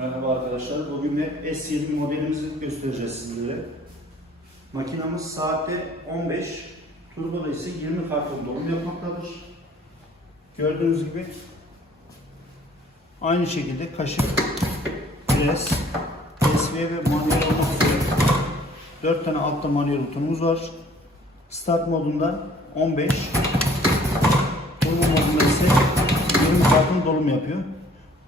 Merhaba arkadaşlar. Bugün de S20 modelimizi göstereceğiz sizlere. Makinamız saatte 15, turboda ise 20 karton dolum yapmaktadır. Gördüğünüz gibi aynı şekilde kaşık, pres, tesviye ve manuel olmak üzere 4 tane altta manuel butonumuz var. Start modunda 15, turbo modunda ise 20 karton dolum yapıyor.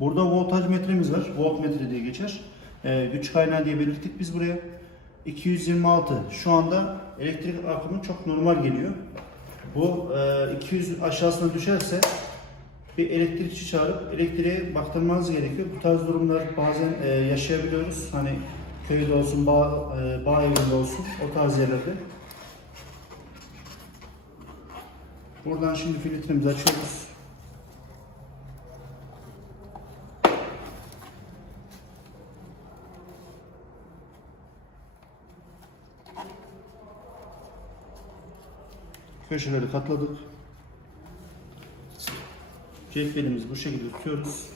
Burada voltaj metremiz var. Voltmetre diye geçer. Ee, güç kaynağı diye belirttik biz buraya. 226. Şu anda elektrik akımı çok normal geliyor. Bu e, 200 aşağısına düşerse bir elektrikçi çağırıp elektriğe baktırmanız gerekiyor. Bu tarz durumlar bazen e, yaşayabiliyoruz. Hani köyde olsun, bağ, e, bağ evinde olsun o tarz yerlerde. Buradan şimdi filtremizi açıyoruz. Köşeleri katladık. Cetvelimizi bu şekilde tutuyoruz.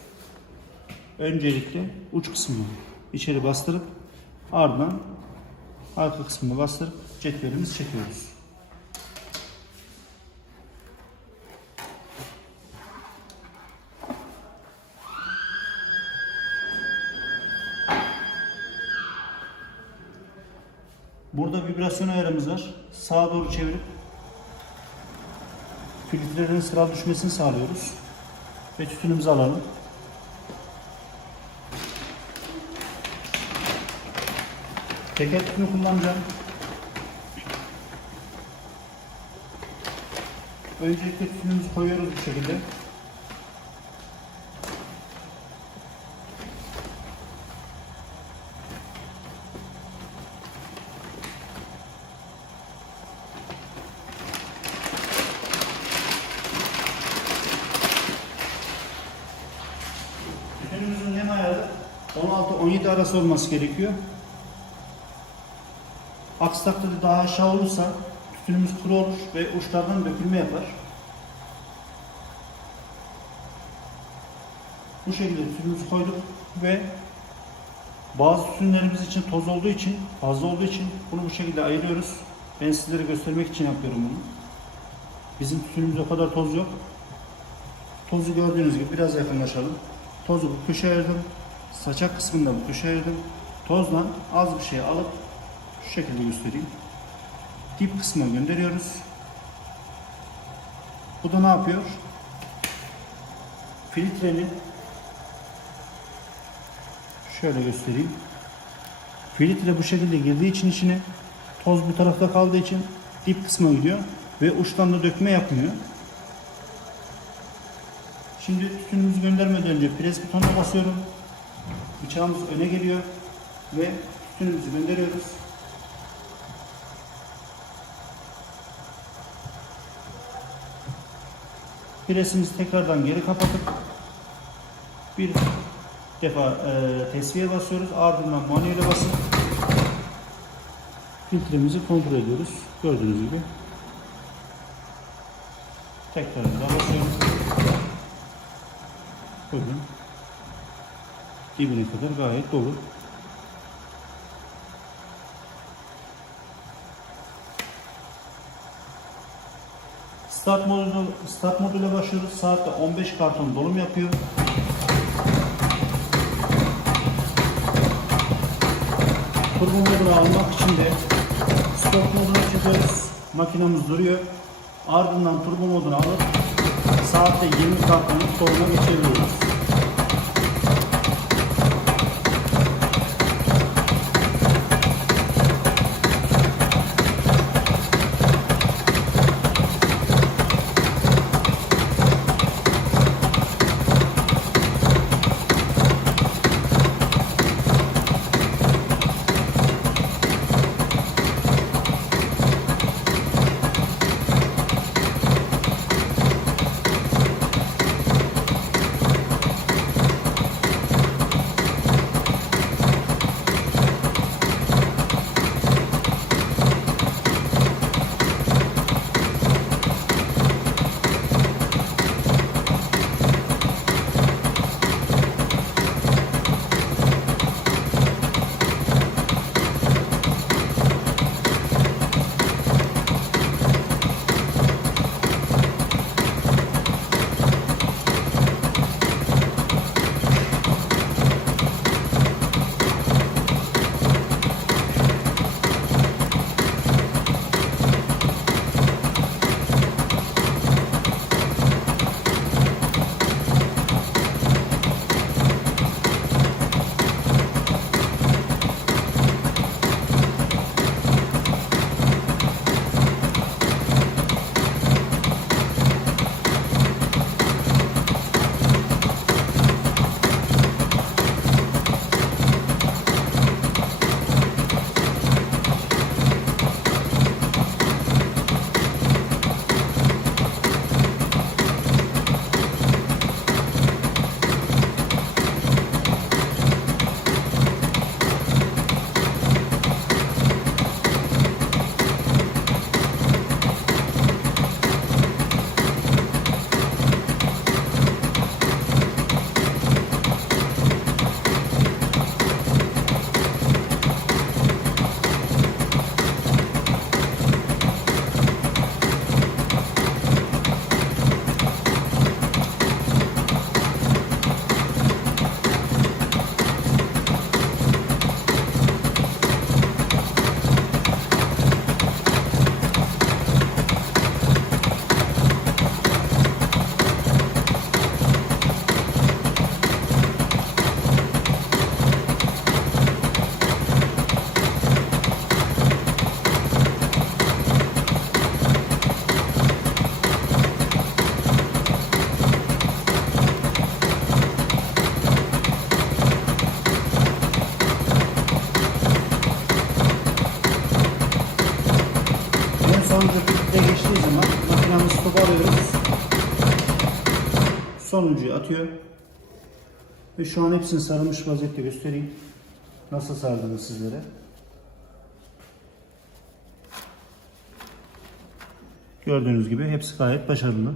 Öncelikle uç kısmını içeri bastırıp ardından arka kısmını bastırıp cetvelimizi çekiyoruz. Burada vibrasyon ayarımız var. Sağa doğru çevirip filtrelerin sıra düşmesini sağlıyoruz. Ve tütünümüzü alalım. Teker tütünü kullanacağım. Öncelikle tütünümüzü koyuyoruz bu şekilde. 16-17 arası olması gerekiyor. Aksi takdirde daha aşağı olursa tütünümüz kuru olur ve uçlardan dökülme yapar. Bu şekilde tütünümüzü koyduk ve bazı tütünlerimiz için toz olduğu için, fazla olduğu için bunu bu şekilde ayırıyoruz. Ben sizlere göstermek için yapıyorum bunu. Bizim tütünümüzde o kadar toz yok. Tozu gördüğünüz gibi biraz yakınlaşalım. Tozu bu köşeye ayırdım. Saçak kısmında bu köşeye ayırdım. Tozdan az bir şey alıp şu şekilde göstereyim. Dip kısmına gönderiyoruz. Bu da ne yapıyor? Filtrenin şöyle göstereyim. Filtre bu şekilde girdiği için içine toz bu tarafta kaldığı için dip kısmına gidiyor ve uçtan da dökme yapmıyor. Şimdi tütünümüzü göndermeden önce pres butonuna basıyorum. Bıçağımız öne geliyor ve tütünümüzü gönderiyoruz. Presimizi tekrardan geri kapatıp bir defa e, tesviye basıyoruz. Ardından manuele basıp filtremizi kontrol ediyoruz. Gördüğünüz gibi. Tekrar da basıyorum. Buyurun. Dibine kadar gayet dolu. Start moduna, start moduyla başlıyoruz. Saatte 15 karton dolum yapıyor. Turbo modunu almak için de stop moduna çıkıyoruz. Makinamız duruyor. Ardından turbo modunu alıp saatte 20 kartonluk doluma geçebiliyoruz. Fitte geçtiği zaman makinamız stopu alıyoruz. Sonuncuyu atıyor. Ve şu an hepsini sarılmış vaziyette göstereyim. Nasıl sardığını sizlere. Gördüğünüz gibi hepsi gayet başarılı.